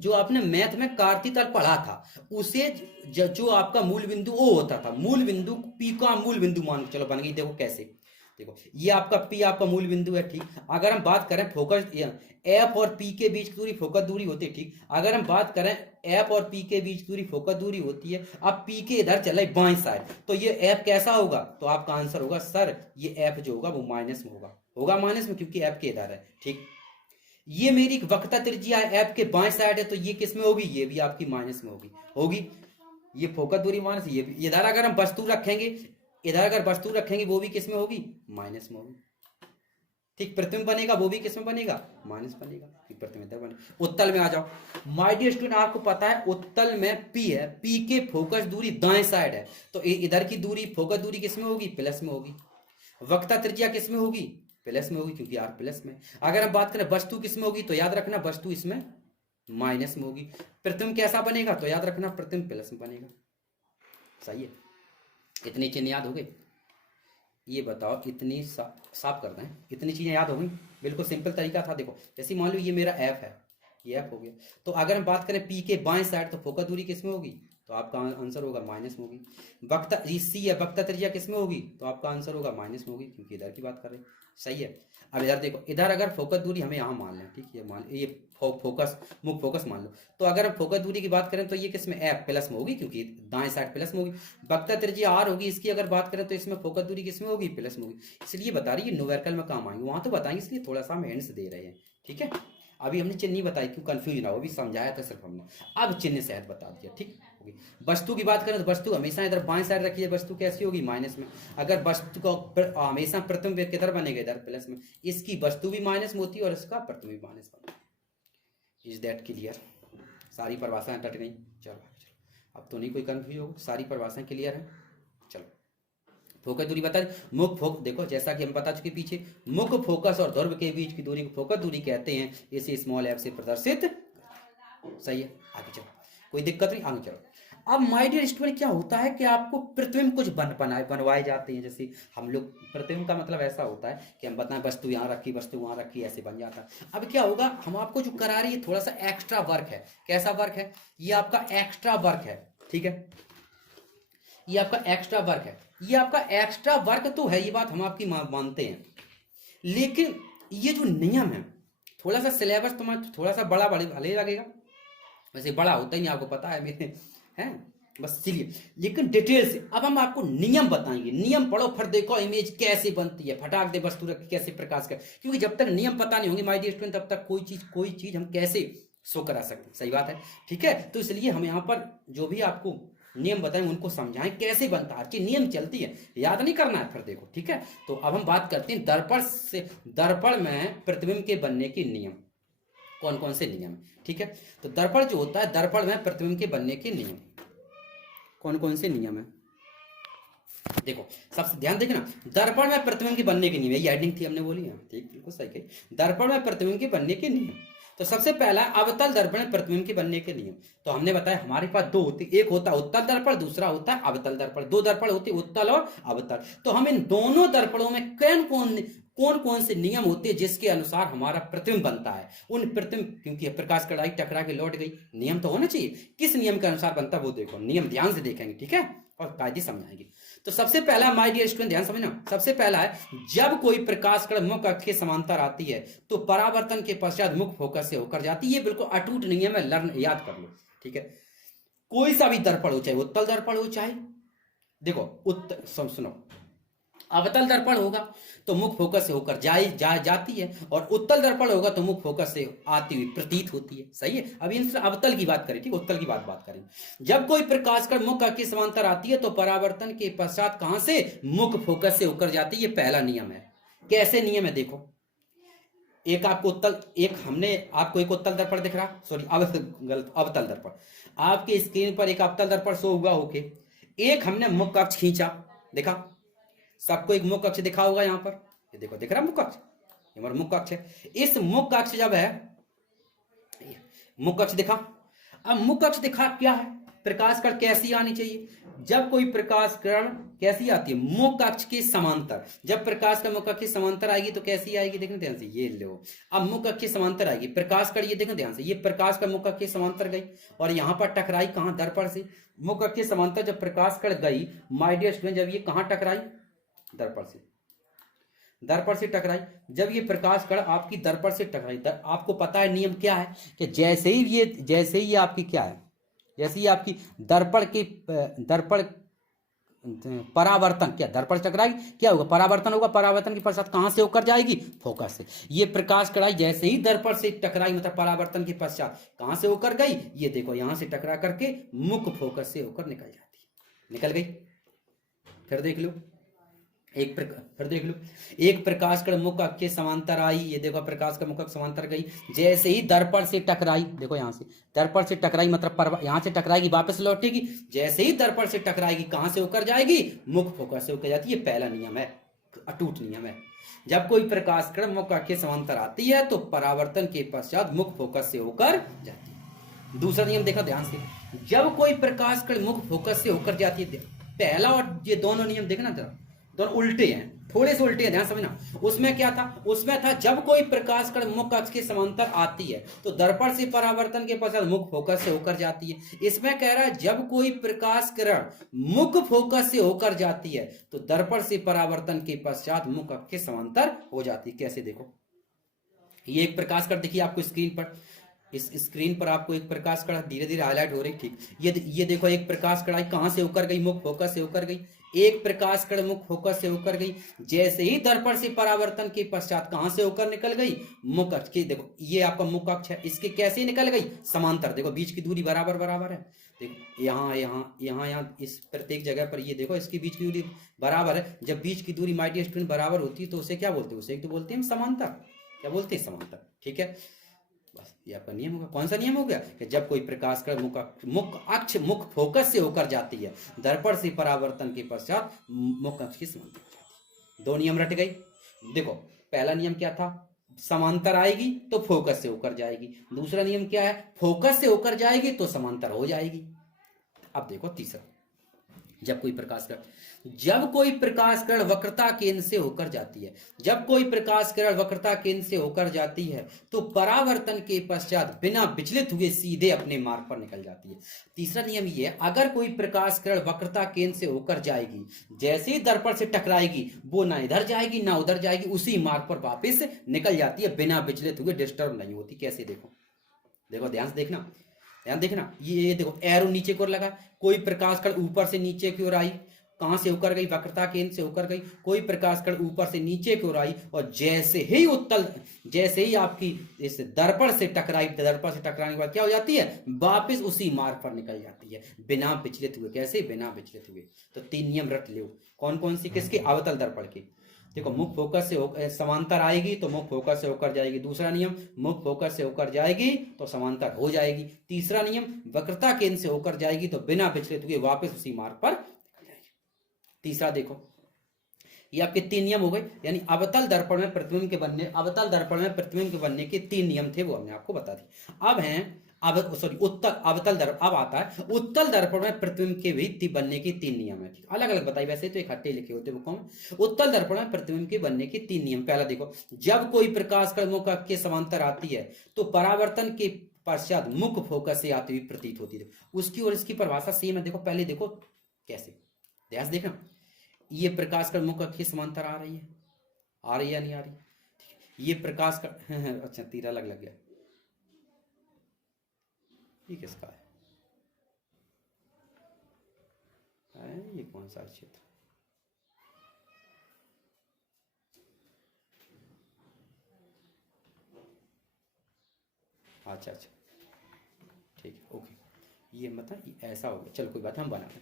जो आपने मैथ में कार्तीय तल पढ़ा था, उसे जो आपका मूल बिंदु ओ होता था, मूल बिंदु पी का मूल बिंदु मान के चलो। बन गई। देखो कैसे, देखो ये आपका पी आपका मूल बिंदु है। ठीक, अगर हम बात करें फोकस, एफ और पी के बीच की दूरी फोकस दूरी होती है। ठीक, अगर हम बात करें एफ और पी के बीच दूरी फोकस दूरी होती है। अब पी के इधर चला है बाएं साइड, तो ये एफ कैसा होगा? तो आपका आंसर होगा सर ये एफ जो होगा वो माइनस में होगा माइनस में, क्योंकि एफ के इधर है। ठीक, ये मेरी वक्रता त्रिज्या है, एफ के बाएं साइड है, तो ये किस में होगी? ये भी आपकी माइनस में होगी। ये फोकस दूरी माइनस, ये भी। इधर अगर हम वस्तु रखेंगे, इधर अगर वस्तु रखेंगे वो भी किस में होगी? माइनस में होगी। ठीक, प्रतिबिंब बनेगा वो भी किस में बनेगा? माइनस बनेगा। प्रतिबिंब इधर बनेगा। उत्तल में आ जाओ माय डियर स्टूडेंट, आपको पता है उत्तल में पी है, पी के फोकस दूरी दाएं साइड है, तो इधर की दूरी फोकस दूरी किस में होगी? प्लस में होगी। वक्रता त्रिज्या किस में होगी? प्लस में होगी, क्योंकि आर प्लस में। अगर हम बात करें वस्तु किस में होगी, तो याद रखना वस्तु इसमें माइनस में होगी। प्रतिबिंब कैसा बनेगा? तो याद रखना प्रतिबिंब प्लस में बनेगा। सही है, इतनी चिन्ह याद हो गए? ये बताओ, इतनी साफ करते हैं, इतनी चीजें याद हो गई? बिल्कुल सिंपल तरीका था। देखो जैसे मान लो ये मेरा एफ है, ये एफ हो गया, तो अगर हम बात करें पी के बाएं साइड, तो फोकस दूरी किस में होगी? तो आपका आंसर होगा माइनस में होगी। वक्रता सी है, वक्रता त्रिज्या किस में होगी? तो आपका आंसर होगा माइनस में होगी, क्योंकि इधर की बात कर रहे हैं। सही है। अब इधर देखो, इधर अगर फोकस दूरी हमें यहाँ मान लें, ठीक है, ये फोकस मुख्य फोकस मान लो, तो अगर हम फोकस दूरी की बात करें तो ये किस में? एफ प्लस में होगी, क्योंकि दाएं साइड प्लस में होगी। वक्रता त्रिज्या आर होगी, इसकी अगर बात करें तो इसमें फोकस दूरी किस में होगी? प्लस में होगी। इसलिए बता रही है न्यूमेरिकल में काम आएंगे, वहां तो बताएंगे, इसलिए थोड़ा सा हम हिंट्स दे रहे हैं। ठीक है, अभी हमने चिन्ह नहीं बताई, क्यों कंफ्यूज ना हो, भी समझाया था सिर्फ हमने, अब चिन्ह सहित बता दिया। ठीक होगी। वस्तु की बात करें तो वस्तु हमेशा इधर बाएं साइड रखिए, वस्तु कैसी होगी? माइनस में। अगर वस्तु को हमेशा प्रतिबिंब किधर बनेगा? इधर प्लस में। इसकी वस्तु भी माइनस में होती है और इसका प्रतिबिंब भी माइनस बनेगा। Is that clear? सारी परिभाषाएं टट गई। चलो अब तो नहीं कोई कंफ्यूज होगा, सारी परिभाषाएं क्लियर है। चलो फोकस दूरी बता, देखो जैसा कि हम बता चुके पीछे, मुख्य फोकस और ध्रुव के बीच की दूरी को फोकस दूरी कहते हैं, इसे स्मॉल एफ से प्रदर्शित। सही है, आगे चलो, कोई दिक्कत नहीं, आगे चलो। अब माय डियर स्टूडेंट क्या होता है कि आपको प्रतिबिंब कुछ बनवाए जाते हैं। जैसे हम लोग, प्रतिबिंब का मतलब ऐसा होता है कि हम बताएं वस्तु यहाँ रखी, वस्तु वहाँ रखी, ऐसे बन जाता है। अब क्या होगा, हम आपको जो करा रही है थोड़ा सा एक्स्ट्रा वर्क है। कैसा वर्क है? ये आपका एक्स्ट्रा वर्क है, ठीक है, ये आपका एक्स्ट्रा वर्क है। ये आपका एक्स्ट्रा वर्क तो है, ये बात हम आपकी मानते हैं, लेकिन ये जो नियम है, थोड़ा सा सिलेबस तुम्हारा थोड़ा सा बड़ा भले लगेगा, वैसे बड़ा होता ही नहीं, आपको पता है मेरे हैं, बस चलिए, लेकिन डिटेल से अब हम आपको नियम बताएंगे। नियम पढ़ो, फिर देखो इमेज कैसे बनती है, फटाक दे वस्तु रख कैसे प्रकाश कर, क्योंकि जब तक नियम पता नहीं होंगे माय डियर स्टूडेंट, तब तक कोई चीज हम कैसे शो करा सकते, सही बात है, ठीक है। तो इसलिए हम यहाँ पर जो भी आपको नियम बताएं उनको समझाएं कैसे बनता है, कि नियम चलती है, याद नहीं करना है, फिर देखो, ठीक है। तो अब हम बात करते हैं दर्पण में प्रतिबिंब के बनने के नियम, कौन कौन से नियम, ठीक है। तो दर्पण जो होता है, दर्पण में प्रतिबिंब के बनने के नियम कौन कौन से नियम है, देखो सबसे ध्यान देखना, दर्पण में प्रतिबिंब के बनने के नियम, ये हेडिंग थी हमने बोली है, ठीक, बिल्कुल सही कही, दर्पण में प्रतिबिंब के बनने के नियम। तो सबसे पहला अवतल दर्पण में प्रतिबिंब के बनने के नियम। तो हमने बताया हमारे पास दो होते, एक होता है उत्तल दर्पण, दूसरा होता है अवतल दर्पण। दो दर्पण होते हैं, उत्तल और अवतल। तो हम इन दोनों दर्पणों में कौन कौन से नियम होते हैं जिसके अनुसार हमारा प्रतिबिंब बनता है, उन प्रतिबिंब, क्योंकि प्रकाश कड़ाई टकरा के लौट गई, नियम तो होना चाहिए, किस नियम के अनुसार बनता है वो देखो, नियम ध्यान से देखेंगे, ठीक है, और कायदे समझाएंगे। तो सबसे पहला माय डियर स्टूडेंट ध्यान समझना, सबसे पहला है, जब कोई प्रकाश कण मुख्य अक्ष के समांतर आती है तो परावर्तन के पश्चात मुख्य फोकस से होकर जाती है। ये बिल्कुल अटूट नियम है, लर्न याद कर लो, ठीक है। कोई सा भी दर्पण हो, चाहे उत्तल दर्पण हो, चाहे देखो सुनो, अवतल दर्पण होगा तो मुख्य फोकस से होकर जाती है, और उत्तल दर्पण होगा तो मुख्य फोकस से आती हुई प्रतीत होती है, सही है। अभी इन अवतल की बात करें, ठीक, उत्तल की बात करें। जब कोई प्रकाश कण मुख्य अक्ष के समांतर आती है तो परावर्तन के पश्चात कहां से, मुख्य फोकस से होकर जाती है, ये पहला नियम है। कैसे नियम है देखो, एक आपको हमने आपको एक उत्तल दर्पण दिख रहा, सॉरी अवतल दर्पण, आपके स्क्रीन पर एक अवतल दर्पण शो हुआ होके, एक हमने मुख्य अक्ष खींचा, देखा, सबको एक मुख्य अक्ष दिखा होगा यहाँ पर, ये देखो दिख रहा मुख्य अक्ष, ये हमारा मुख्य अक्ष है। इस मुख्य अक्ष जब है, मुख्य अक्ष दिखा, अब मुख्य अक्ष दिखा क्या है, प्रकाश कण कैसी आनी चाहिए, जब कोई प्रकाश कण कैसी आती है, मुख्य अक्ष के समांतर। जब प्रकाश का मुख्य अक्ष के समांतर आएगी तो कैसी आएगी, देखना ध्यान से, ये लो, अब मुख्य अक्ष के समांतर आएगी, प्रकाश कण, ये देखना ध्यान से, ये प्रकाश का मुख्य अक्ष के समांतर गई और यहाँ पर टकराई कहाँ, दर्पण से। मुख्य अक्ष के समांतर जब प्रकाश कण गई माय डियर स्टूडेंट, जब ये कहाँ टकराई, दर्पण से टकराई। जब ये प्रकाश कण आपकी दर्पण से टकराई, आपको पता है नियम क्या है, कि जैसे ही ये आपकी क्या है, जैसे ही आपकी दर्पण परावर्तन, क्या दर्पण टकराई, क्या होगा, परावर्तन होगा, परावर्तन के पश्चात कहां से होकर जाएगी, फोकस से। ये प्रकाश कड़ाई जैसे ही दर्पण से टकराई, मतलब परावर्तन के पश्चात कहां से होकर गई, ये देखो यहां से टकरा करके मुख्य फोकस से होकर निकल जाती है, निकल गई। फिर देख लो, एक प्रकाश कण मुख्य अक्ष के समांतर आई, ये देखो प्रकाश का मुख्य अक्ष समांतर गई, जैसे ही दर्पण से टकराई, देखो यहां से दर्पण से टकराई, मतलब यहां से टकराएगी वापस लौटेगी, जैसे ही दर्पण से टकराएगी कहां से होकर जाएगी, मुख्य फोकस से होकर जाती है। ये पहला नियम है, अटूट नियम है। जब कोई प्रकाश कण मुख्य अक्ष के समांतर आती है तो परावर्तन के पश्चात मुख्य फोकस से होकर जाती है। दूसरा नियम देखो ध्यान से, जब कोई प्रकाश कण मुख्य फोकस से होकर जाती है, पहला और ये दोनों नियम देखना जरा, दोनों उल्टे हैं, थोड़े से उल्टे हैं, ध्यान समझना। उसमें क्या था, उसमें था जब कोई प्रकाश कण मुख्य अक्ष के समांतर आती है तो दर्पण से परावर्तन के पश्चात मुख्य फोकस से होकर जाती है। इसमें कह रहा है जब कोई प्रकाश किरण मुख्य फोकस से होकर जाती है तो दर्पण से परावर्तन के पश्चात मुख्य अक्ष के समांतर हो जाती है। कैसे देखो, ये एक प्रकाश कण देखिए आपको स्क्रीन पर, इस स्क्रीन पर आपको एक प्रकाश कण धीरे धीरे हाईलाइट हो रही, ठीक, ये देखो एक प्रकाश कड़ाई कहां से होकर गई, मुख्य फोकस से होकर गई। एक प्रकाश कण मुख्य फोकस से होकर गई, जैसे ही दर्पण से परावर्तन के पश्चात कहां से होकर निकल गई, मुख्य अक्ष की, देखो ये आपका मुख्य अक्ष है, इसके कैसे निकल गई, समांतर। देखो बीच की दूरी बराबर बराबर है, देखो यहाँ इस प्रत्येक जगह पर ये देखो इसकी बीच की दूरी बराबर है। जब बीच की दूरी माय डियर स्टूडेंट बराबर होती है तो उसे क्या बोलते हैं, उसे एक तो बोलते हैं समांतर, क्या बोलते हैं, समांतर, ठीक है। बस ये आपका नियम होगा। कौन सा नियम हो गया, कि जब कोई प्रकाश कण मुख्य फोकस से होकर जाती है, दर्पण से परावर्तन के पश्चात मुख्य अक्ष के समांतर हो जाती है। दो नियम रट गई। देखो पहला नियम क्या था, समांतर आएगी तो फोकस से होकर जाएगी। दूसरा नियम क्या है, फोकस से होकर जाएगी तो समांतर हो जाएगी। अब देखो तीसरा, जब कोई प्रकाश किरण वक्रता केंद्र से होकर जाती है, जब कोई प्रकाश किरण वक्रता केंद्र से होकर जाती है तो परावर्तन के पश्चात बिना विचलित हुए सीधे अपने मार्ग पर निकल जाती है। तीसरा नियम ये है, अगर कोई प्रकाश किरण वक्रता केंद्र से होकर जाएगी, जैसे ही दर्पण से टकराएगी वो ना इधर जाएगी ना उधर जाएगी, उसी मार्ग पर वापस निकल जाती है बिना विचलित हुए, डिस्टर्ब नहीं होती। कैसे? देखो देखो ध्यान से देखना, ध्यान देखना, ये देखो एरो नीचे की ओर लगा, कोई प्रकाश कण ऊपर से नीचे की ओर आई, कहां से होकर गई? वक्रता केंद्र से होकर गई। कोई प्रकाश कण ऊपर से नीचे की ओर आई और जैसे ही आपकी इस दर्पण से टकराई, दर्पण से टकराने के बाद क्या हो जाती है? वापस उसी मार्ग पर निकल जाती है बिना विचलित हुए। कैसे? बिना विचलित हुए। तो 3 नियम रट लो। कौन कौन सी? किसके? अवतल दर्पण के। देखो मुख फोकस से समांतर आएगी तो मुख फोकस से होकर जाएगी। दूसरा नियम, मुख फोकस से होकर जाएगी तो समांतर हो जाएगी। तीसरा नियम, वक्रता केंद्र से होकर जाएगी तो बिना विचलित हुए वापस उसी मार्ग पर निकल जाएगी। तीसरा देखो, ये आपके 3 नियम हो गए, यानी अवतल दर्पण में प्रतिबिंब के बनने के 3 नियम थे, वो हमने आपको बता दी। अब हैं अवतल दर्पण। अब आता है उत्तल दर्पण में प्रतिबिंब के भी बनने के 3 नियम है। अलग अलग बताई, वैसे तो इकट्ठे लिखे होते बुकों में। उत्तल दर्पण में प्रतिबिंब के बनने के 3 नियम। पहला देखो, जब कोई प्रकाश कण मुख के समांतर आती है तो परावर्तन के पश्चात मुख फोकस से आती हुई प्रतीत होती है। उसकी और इसकी परिभाषा सेम है। देखो पहले देखो कैसे, ध्यान से देखना। ये प्रकाश कण मुख के समांतर आ रही है या नहीं आ रही? ये प्रकाश कण अच्छा तीरा लग गया, ये किसका है? ये कौन सा क्षेत्र? अच्छा ठीक है, ओके। ये मतलब ये ऐसा हो गया, चलो कोई बात, हम बना दें।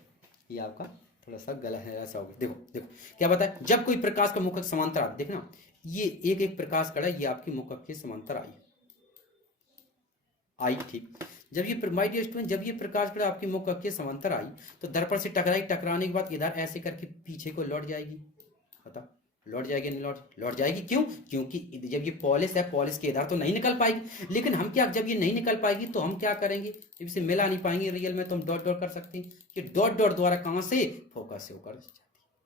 ये आपका थोड़ा सा गलत है, ऐसा हो गया। देखो देखो क्या बताया, जब कोई प्रकाश का मुख समांतर आता, देखना ये एक प्रकाश कण है, ये आपकी मुख के समांतर आई ठीक। जब ये जब ये प्रकाश कण आपके मुख के समांतर आई तो दर्पण से टकराने के बाद इधर ऐसे करके पीछे को लौट जाएगी। पता लौट जाएगी? नहीं लौट जाएगी। क्यों? क्योंकि जब ये पॉलिश है, पॉलिश के इधर तो नहीं निकल पाएगी। लेकिन हम क्या, जब ये नहीं निकल पाएगी तो हम क्या करेंगे? जब इसे मिला नहीं पाएंगे रियल में तो हम डॉट डॉट कर सकते हैं। कि डॉट डॉट द्वारा कहां से? फोकस से होकर,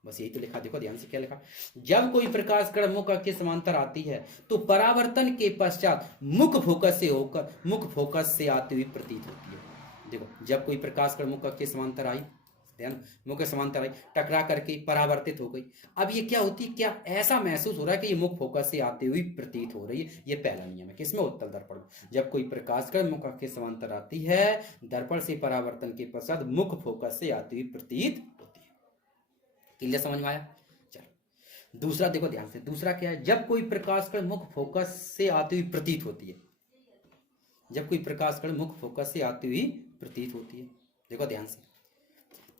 बस यही तो लिखा। देखो ध्यान से क्या लिखा, जब कोई प्रकाश कण मुख के समांतर आती है तो परावर्तन के पश्चात मुख फोकस से आती हुई प्रतीत होती है। देखो जब कोई प्रकाश कण मुख के समांतर आई, ध्यान, मुख के समांतर आई, टकरा करके परावर्तित हो गई। अब ये क्या होती है? क्या ऐसा महसूस हो रहा है कि ये मुख फोकस से आती हुई प्रतीत हो रही है? ये पहला नियम है। किसमें? उत्तल दर्पण। जब कोई प्रकाश कण मुख के समांतर आती है, दर्पण से परावर्तन के पश्चात मुख फोकस से आती हुई प्रतीत होती है। क्लियर? समझ में आया? चलो दूसरा देखो ध्यान से। दूसरा क्या है? जब कोई प्रकाश कण मुख फोकस से आती हुई प्रतीत होती है, जब कोई प्रकाश कण मुख फोकस से आती हुई प्रतीत होती है। देखो ध्यान से,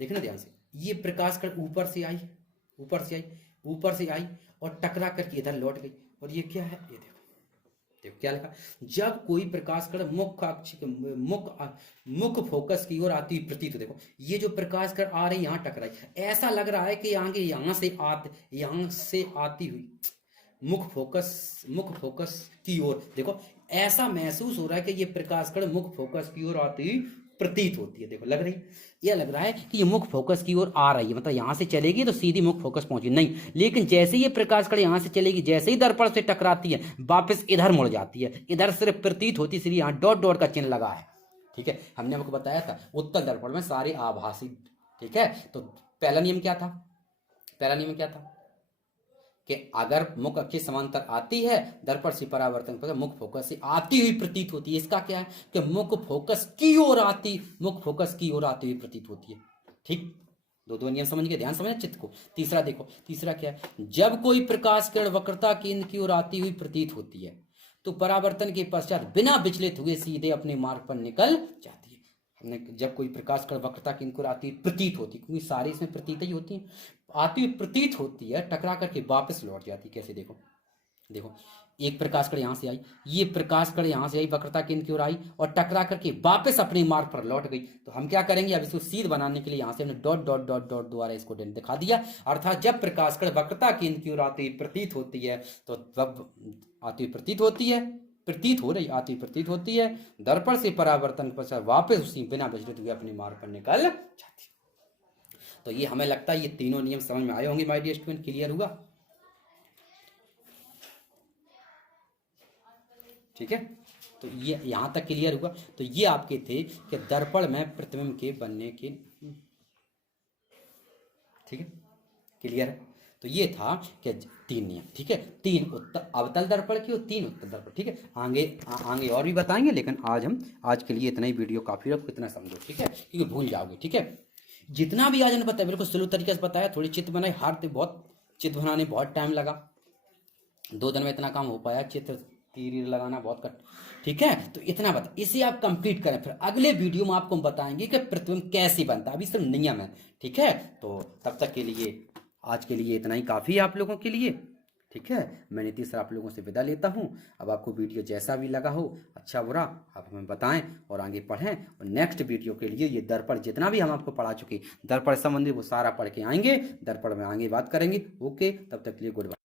देखना ध्यान से, ये प्रकाश कण ऊपर से आई और टकरा करके इधर लौट गई। और ये क्या है? ये देखो क्या लिखा, जब कोई प्रकाश कण मुख फोकस की ओर आती हुई प्रतीत हो। देखो ये जो प्रकाश कण आ रही, यहां टकराई, ऐसा लग रहा है कि यहां से आती हुई मुख फोकस की ओर। देखो ऐसा महसूस हो रहा है कि ये प्रकाश कण मुख फोकस की ओर आती हुई प्रतीत होती है। देखो लग रही, ये लग रहा है कि ये मुख फोकस की ओर आ रही है, मतलब यहां से चलेगी तो सीधी मुख फोकस पहुंची नहीं। लेकिन जैसे ये प्रकाश कण यहां से चलेगी, जैसे ही दर्पण से टकराती है, वापस इधर मुड़ जाती है। इधर सिर्फ प्रतीत होती, सिर्फ यहां डॉट डॉट का चिन्ह लगा है। ठीक है, हमने आपको बताया था उत्तल दर्पण में सारे आभासी। ठीक है, तो पहला नियम क्या था? कि अगर मुख के समांतर आती है, दर्पण से परावर्तन पर मुख फोकस से आती हुई प्रतीत होती है। इसका क्या है कि मुख फोकस की ओर आती हुई प्रतीत होती है। ठीक, दो नियम समझ गए? ध्यान समझे चित्त को। तीसरा देखो, तीसरा क्या है? जब कोई प्रकाश किरण वक्रता केंद्र की ओर आती हुई प्रतीत होती है तो परावर्तन के पश्चात बिना विचलित हुए सीधे अपने मार्ग पर निकल जाती है। हमने जब कोई प्रकाश कण वक्रता केंद्र की ओर आती प्रतीत होती, क्योंकि सारी इसमें प्रतीत ही होती है, आती हुई प्रतीत होती है, टकरा करके वापस लौट जाती। कैसे? देखो एक प्रकाश कण यहां से आई, ये प्रकाश कण यहां से आई, वक्रता केंद्र की ओर आई और टकरा करके वापस अपने मार्ग पर लौट गई। तो हम क्या करेंगे? अब इसको सीध बनाने के लिए यहां से हमने डॉट डॉट डॉट डॉट द्वारा इसको दिखा दिया। अर्थात जब प्रकाश कण वक्रता केंद्र की ओर आती प्रतीत होती है तो प्रतीत हो रही, आती प्रतीत होती है, दर्पण से परावर्तन पश्चात वापस उसी बिना विचलित हुए अपने मार्ग पर निकल जाती है। तो ये हमें लगता है ये तीनों नियम समझ में आए होंगे माय डियर स्टूडेंट, क्लियर हुआ? ठीक है, तो ये यहाँ तक क्लियर हुआ। तो ये आपके थे कि दर्पण में प्रतिबिंब के बनने के, ठीक है, क्लियर है? तो ये था कि तीन नियम, ठीक है, तीन उत्तर अवतल दर्पण के और तीन उत्तल दर्पण, ठीक है। आगे और भी बताएंगे, लेकिन आज के लिए इतना ही, वीडियो काफ़ी रखो, इतना समझो, ठीक है, क्योंकि भूल जाओगे, ठीक है। जितना भी आज ने बताया बिल्कुल स्लो तरीके से बताया, थोड़ी चित्र बनाई, हार्ड बहुत चित्र बनाने बहुत टाइम लगा, 2 दिन में इतना काम हो पाया, चित्र तीर लगाना बहुत कट, ठीक है। तो इतना बता, इसे आप कंप्लीट करें, फिर अगले वीडियो में आपको हम बताएंगे कि प्रतिबिंब कैसे बनता है, अभी सिर्फ नियम है, ठीक है। तो तब तक के लिए आज के लिए इतना ही काफ़ी है आप लोगों के लिए, ठीक है। मैं नीतीश सर आप लोगों से विदा लेता हूँ। अब आपको वीडियो जैसा भी लगा हो, अच्छा बुरा, आप हमें बताएं और आगे पढ़ें, और नेक्स्ट वीडियो के लिए ये दर्पण जितना भी हम आपको पढ़ा चुके दर्पण संबंधी वो सारा पढ़ के आएंगे, दर्पण में आगे बात करेंगे। ओके, तब तक के लिए गुड बाय।